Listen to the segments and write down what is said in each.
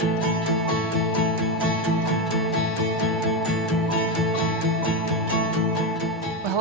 Hello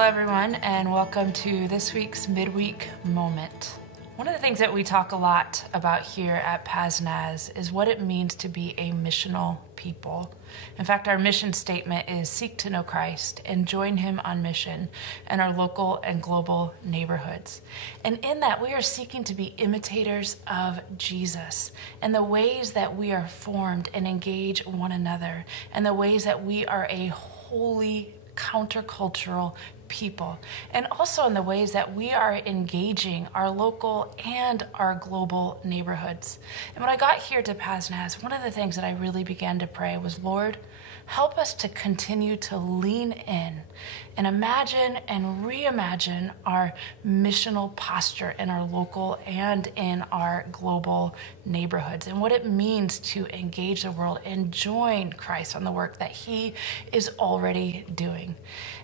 everyone, and welcome to this week's Midweek Moment. One of the things that we talk a lot about here at PASNAZ is what it means to be a missional people. In fact, our mission statement is seek to know Christ and join him on mission in our local and global neighborhoods. And in that, we are seeking to be imitators of Jesus and the ways that we are formed and engage one another, and the ways that we are a holy, countercultural people, and also in the ways that we are engaging our local and our global neighborhoods. And when I got here to PASNAZ, one of the things that I really began to pray was, Lord, help us to continue to lean in and imagine and reimagine our missional posture in our local and in our global neighborhoods, and what it means to engage the world and join Christ on the work that he is already doing.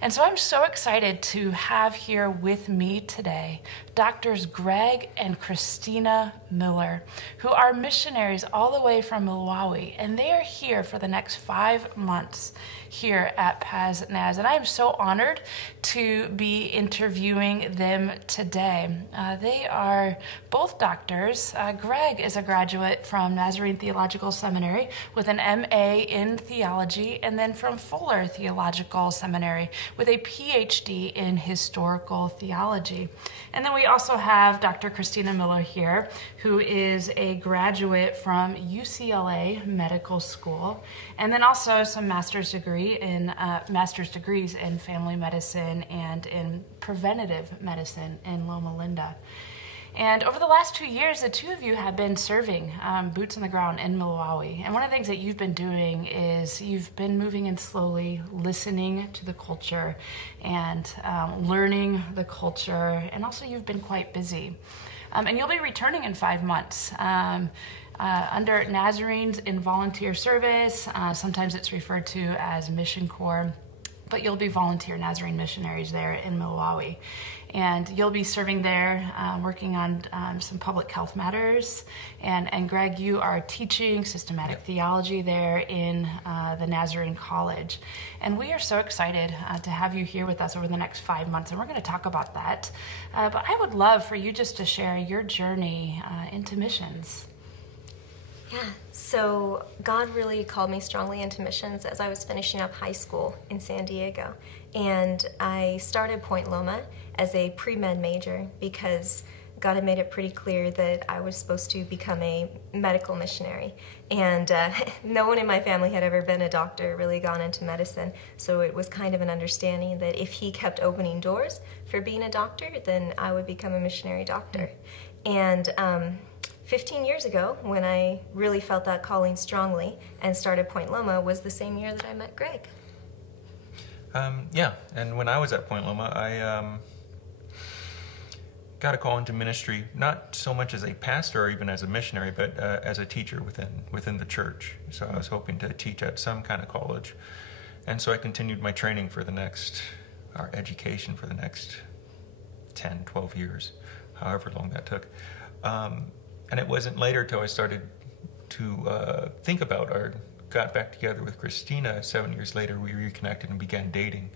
And so I'm so excited to have here with me today Doctors Greg and Christina Miller, who are missionaries all the way from Malawi, and they are here for the next 5 months here at PASNAZ, and I am so honored to be interviewing them today. They are both doctors. Greg is a graduate from Nazarene Theological Seminary with an MA in theology, and then from Fuller Theological Seminary with a PhD in historical theology. And then we also have Dr. Christina Miller here, who is a graduate from UCLA Medical School, and then also some master's degrees in family medicine and in preventative medicine in Loma Linda. And over the last 2 years, the two of you have been serving boots on the ground in Malawi. And one of the things that you've been doing is you've been moving in slowly, listening to the culture and learning the culture. And also you've been quite busy. And you'll be returning in 5 months. Under Nazarenes in volunteer service. Sometimes it's referred to as Mission Corps, but you'll be volunteer Nazarene missionaries there in Malawi. And you'll be serving there, working on some public health matters. And Greg, you are teaching systematic theology there in the Nazarene College. And we are so excited to have you here with us over the next 5 months, and we're going to talk about that. But I would love for you just to share your journey into missions. Yeah, so God really called me strongly into missions as I was finishing up high school in San Diego. And I started Point Loma as a pre-med major because God had made it pretty clear that I was supposed to become a medical missionary. And no one in my family had ever been a doctor, really gone into medicine. So it was kind of an understanding that if he kept opening doors for being a doctor, then I would become a missionary doctor. And 15 years ago, when I really felt that calling strongly and started Point Loma, was the same year that I met Greg. Yeah, and when I was at Point Loma, I got a call into ministry, not so much as a pastor or even as a missionary, but as a teacher within the church. So I was hoping to teach at some kind of college. And so I continued my training for our education for the next 10, 12 years, however long that took. And it wasn't later till I started to think about or got back together with Christina. 7 years later, we reconnected and began dating.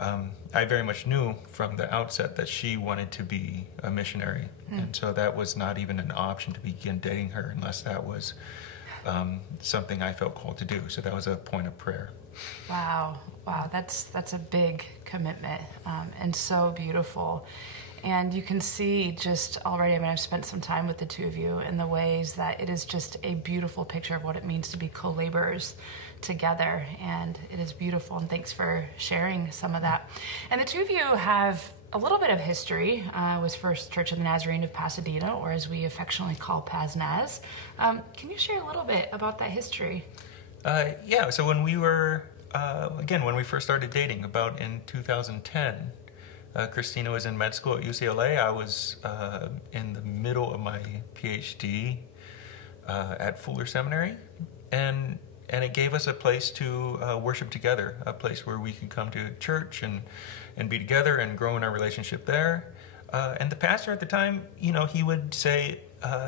I very much knew from the outset that she wanted to be a missionary. And so that was not even an option to begin dating her unless that was something I felt called to do. So that was a point of prayer. Wow, that's a big commitment and so beautiful. And you can see just already, I've spent some time with the two of you in the ways that it is just a beautiful picture of what it means to be co-laborers together. And it is beautiful, and thanks for sharing some of that. And the two of you have a little bit of history with First Church of the Nazarene of Pasadena, or as we affectionately call PASNAZ. Can you share a little bit about that history? Yeah, so when we were, when we first started dating, about in 2010, Christina was in med school at UCLA. I was in the middle of my PhD at Fuller Seminary, and it gave us a place to worship together, a place where we could come to church and be together and grow in our relationship there. And the pastor at the time, he would say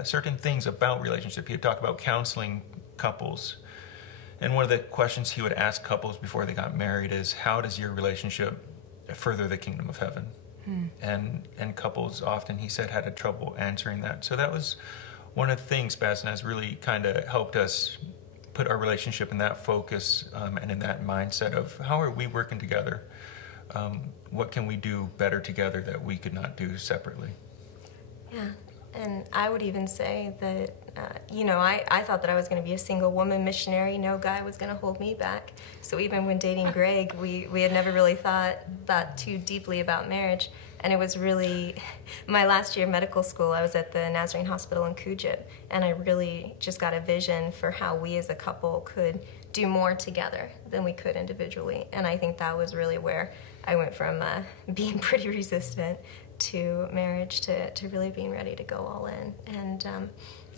certain things about relationship. He would talk about counseling couples. And one of the questions he would ask couples before they got married is, how does your relationship further the kingdom of heaven? And couples often, he said, had trouble answering that. So that was one of the things Pasnaz really kind of helped us put our relationship in that focus and in that mindset of how are we working together? What can we do better together that we could not do separately? Yeah, and I would even say that, I thought that I was going to be a single woman missionary. No guy was going to hold me back. So even when dating Greg, we had never really thought too deeply about marriage. And it was really, my last year of medical school, I was at the Nazarene Hospital in Kujip, and I really just got a vision for how we as a couple could do more together than we could individually. And I think that was really where I went from being pretty resistant to marriage to really being ready to go all in. And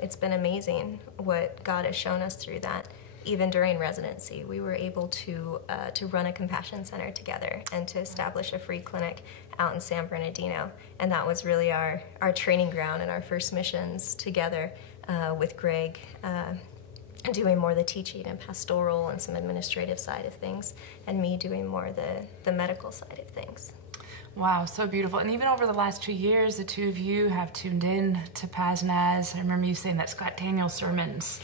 it's been amazing what God has shown us through that. Even during residency, we were able to run a compassion center together and to establish a free clinic out in San Bernardino. And that was really our training ground and our first missions together with Greg doing more the teaching and pastoral and some administrative side of things, and me doing more the medical side of things. Wow, so beautiful. And even over the last 2 years, the two of you have tuned in to Pasnaz. I remember you saying that Scott Daniel's sermons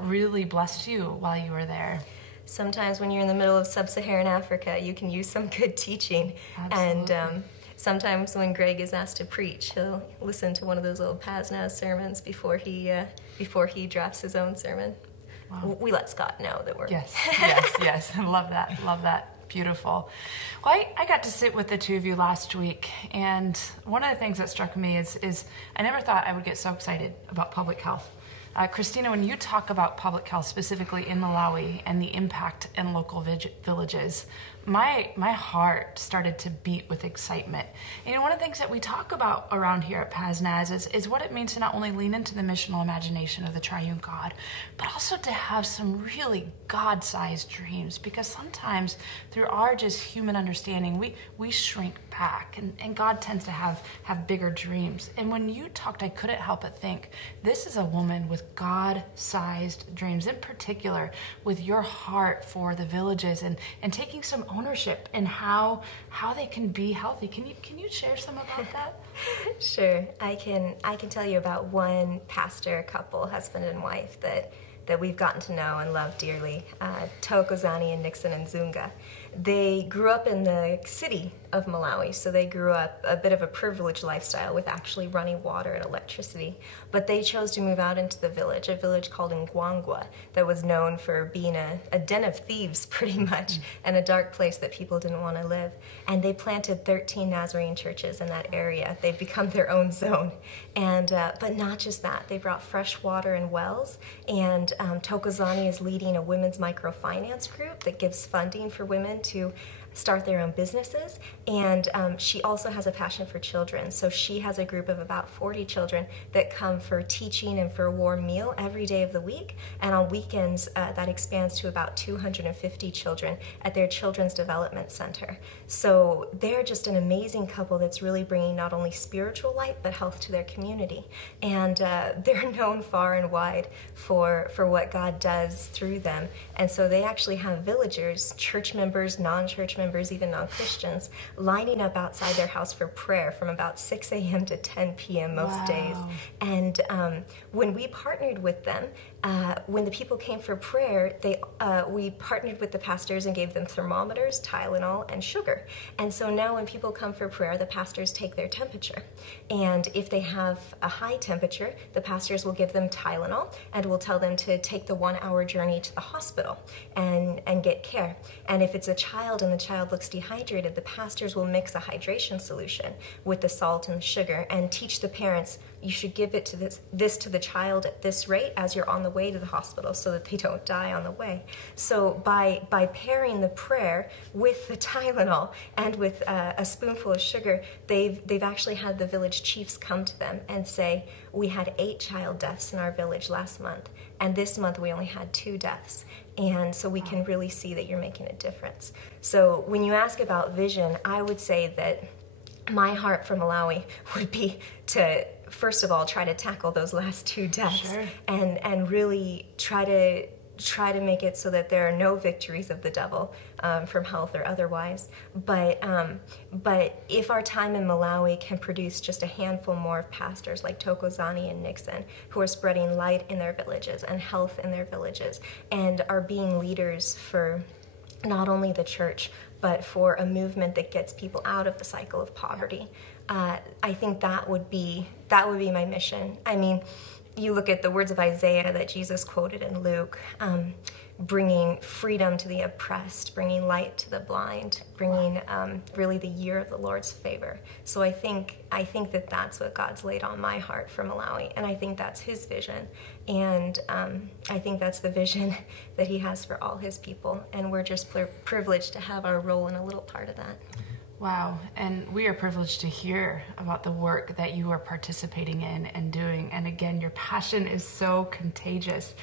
really blessed you while you were there. Sometimes when you're in the middle of sub-Saharan Africa, you can use some good teaching. Absolutely. And sometimes when Greg is asked to preach, he'll listen to one of those old Pasnaz sermons before he drafts his own sermon. Wow. We let Scott know that we're... Yes. Love that. Beautiful. Well, I got to sit with the two of you last week, and one of the things that struck me is I never thought I would get so excited about public health. Christina, when you talk about public health, specifically in Malawi and the impact in local villages, my heart started to beat with excitement. And one of the things that we talk about around here at Pasnaz is what it means to not only lean into the missional imagination of the triune God, but also to have some really God-sized dreams. Because sometimes through our just human understanding, we shrink back, and God tends to have bigger dreams. And when you talked, I couldn't help but think, this is a woman with God-sized dreams, in particular with your heart for the villages and taking some ownership in how they can be healthy. Can you share some about that? Sure. I can tell you about one pastor couple, husband and wife, that we've gotten to know and love dearly, Tokozani and Nixon and Zunga. They grew up in the city of Malawi, so they grew up a bit of a privileged lifestyle with actually running water and electricity. But they chose to move out into the village, a village called Ngwangwa, that was known for being a den of thieves, pretty much, and a dark place that people didn't want to live. And they planted 13 Nazarene churches in that area. They've become their own zone. And but not just that, they brought fresh water and wells, and Tokozani is leading a women's microfinance group that gives funding for women to start their own businesses, and she also has a passion for children. So she has a group of about 40 children that come for teaching and for a warm meal every day of the week, and on weekends that expands to about 250 children at their Children's Development Center. So they're just an amazing couple that's really bringing not only spiritual light but health to their community, and they're known far and wide for what God does through them. And so they actually have villagers, church members, non-church members, even non-Christians, lining up outside their house for prayer from about 6 a.m. to 10 p.m. most days. And when we partnered with them, when the people came for prayer, we partnered with the pastors and gave them thermometers, Tylenol, and sugar. And so now when people come for prayer, the pastors take their temperature. And if they have a high temperature, the pastors will give them Tylenol and will tell them to take the 1-hour journey to the hospital and get care. And if it's a child and the child looks dehydrated, the pastors will mix a hydration solution with the salt and the sugar and teach the parents, you should give it to this to the child at this rate as you're on the way to the hospital so that they don't die on the way. So by pairing the prayer with the Tylenol and with a spoonful of sugar, they've actually had the village chiefs come to them and say, we had 8 child deaths in our village last month, and this month we only had 2 deaths. And so we can really see that you're making a difference. So when you ask about vision, I would say that my heart for Malawi would be first of all, try to tackle those last 2 deaths. Sure. And really try to make it so that there are no victories of the devil from health or otherwise. But if our time in Malawi can produce just a handful more of pastors like Tokozani and Nixon, who are spreading light in their villages and health in their villages, and are being leaders for not only the church, but for a movement that gets people out of the cycle of poverty, I think that would be my mission. I mean, you look at the words of Isaiah that Jesus quoted in Luke, bringing freedom to the oppressed, bringing light to the blind, bringing really the year of the Lord's favor. So I think that that's what God's laid on my heart for Malawi, and I think that's his vision, and I think that's the vision that he has for all his people, and we're just privileged to have our role in a little part of that. Wow, and we are privileged to hear about the work that you are participating in and doing. And again, your passion is so contagious.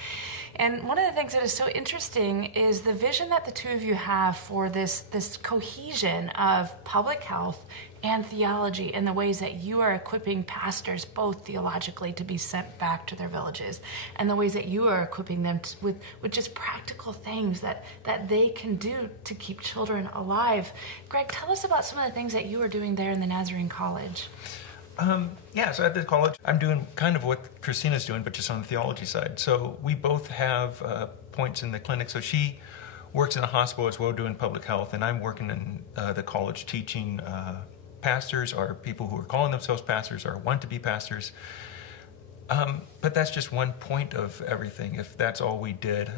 And one of the things that is so interesting is the vision that the two of you have for this cohesion of public health and theology, and the ways that you are equipping pastors both theologically to be sent back to their villages, and the ways that you are equipping them with just practical things that they can do to keep children alive. Greg, tell us about some of the things that you are doing there in the Nazarene College. So at the college, I'm doing kind of what Christina's doing, but just on the theology side. So we both have points in the clinic. So she works in a hospital as well, doing public health, and I'm working in the college teaching pastors, or people who are calling themselves pastors or want to be pastors. But that's just one point of everything. If that's all we did,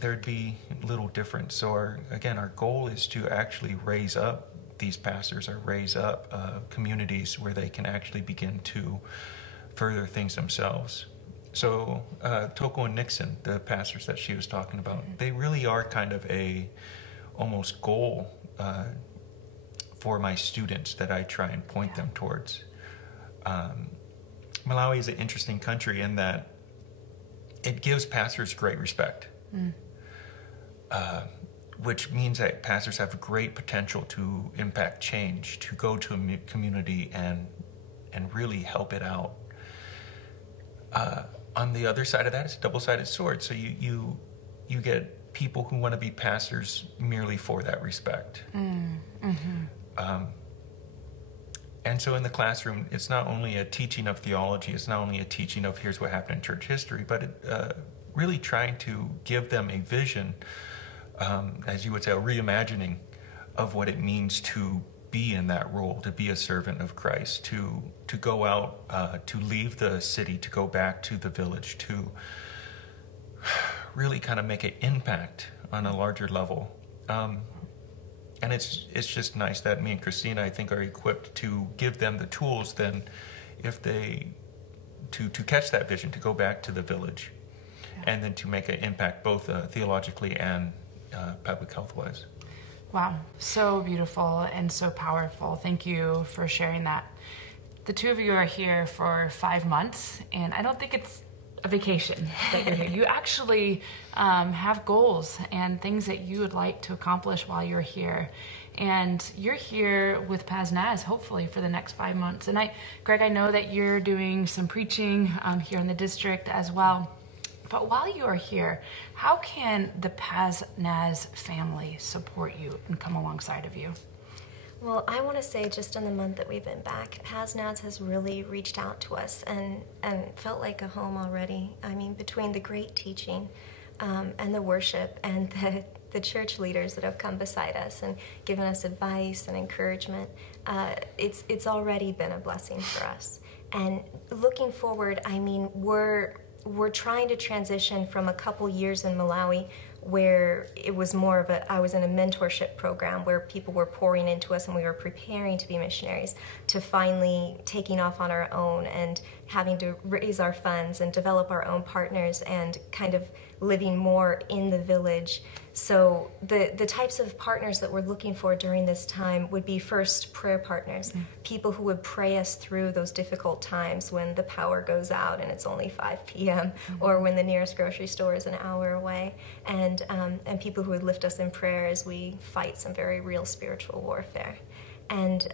there'd be little difference. So our goal is to actually raise up these pastors, or raise up communities where they can actually begin to further things themselves. So Toko and Nixon, the pastors that she was talking about, they really are kind of a almost goal for my students that I try and point them towards. Malawi is an interesting country in that it gives pastors great respect, which means that pastors have great potential to impact change, to go to a community and really help it out. On the other side of that, it's a double-sided sword. So you get people who want to be pastors merely for that respect. And so in the classroom, it's not only a teaching of theology, it's not only a teaching of here's what happened in church history, but really trying to give them a vision, as you would say, a reimagining of what it means to be in that role, to be a servant of Christ, to go out, to leave the city, to go back to the village, to really kind of make an impact on a larger level. And it's just nice that me and Christina, I think, are equipped to give them the tools then, if they to catch that vision, to go back to the village, and then to make an impact both theologically and public health wise. Wow, so beautiful and so powerful. Thank you for sharing that. The two of you are here for 5 months, and I don't think it's a vacation that you're here. You actually have goals and things that you would like to accomplish while you're here. And you're here with PASNAZ, hopefully, for the next 5 months. And Greg, I know that you're doing some preaching here in the district as well. But while you are here, how can the PASNAZ family support you and come alongside of you? Well, I want to say just in the month that we've been back, PASNAZ has really reached out to us and felt like a home already. I mean, between the great teaching and the worship and the church leaders that have come beside us and given us advice and encouragement, it's already been a blessing for us. And looking forward, I mean, we're trying to transition from a couple years in Malawi where it was more of I was in a mentorship program where people were pouring into us and we were preparing to be missionaries, to finally taking off on our own and having to raise our funds and develop our own partners and kind of living more in the village. So the types of partners that we're looking for during this time would be, first, prayer partners, people who would pray us through those difficult times when the power goes out and it's only 5 p.m. or when the nearest grocery store is an hour away, and people who would lift us in prayer as we fight some very real spiritual warfare. And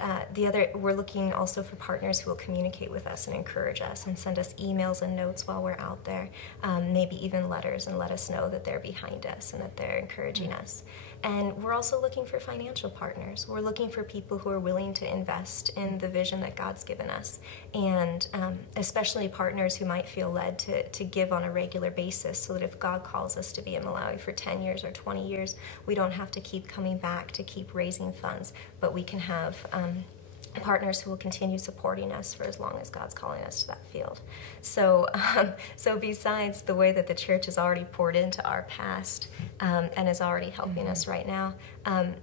we're looking also for partners who will communicate with us and encourage us and send us emails and notes while we're out there, maybe even letters, and let us know that they're behind us and that they're encouraging us. And we're also looking for financial partners. We're looking for people who are willing to invest in the vision that God's given us, and especially partners who might feel led to give on a regular basis, so that if God calls us to be in Malawi for 10 years or 20 years, we don't have to keep coming back to keep raising funds, but we can have partners who will continue supporting us for as long as God's calling us to that field. So besides the way that the church has already poured into our past and is already helping us right now,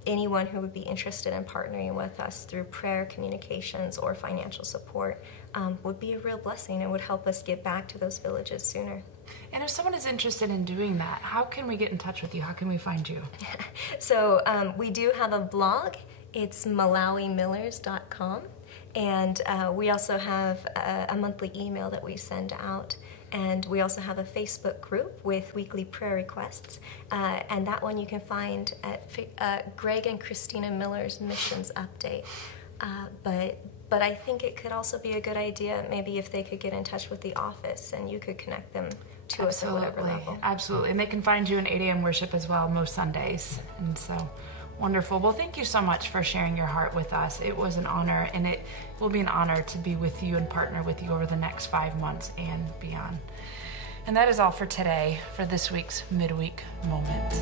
anyone who would be interested in partnering with us through prayer, communications, or financial support would be a real blessing and would help us get back to those villages sooner. And if someone is interested in doing that, how can we get in touch with you? How can we find you? So we do have a blog. It's malawimillers.com, and we also have a monthly email that we send out, and we also have a Facebook group with weekly prayer requests, and that one you can find at Greg and Christina Miller's Missions Update. But I think it could also be a good idea maybe if they could get in touch with the office and you could connect them to us at whatever level. Absolutely, and they can find you in 8 a.m. worship as well most Sundays, and so... Wonderful. Well, thank you so much for sharing your heart with us. It was an honor, and it will be an honor to be with you and partner with you over the next 5 months and beyond. And that is all for today, for this week's Midweek Moment.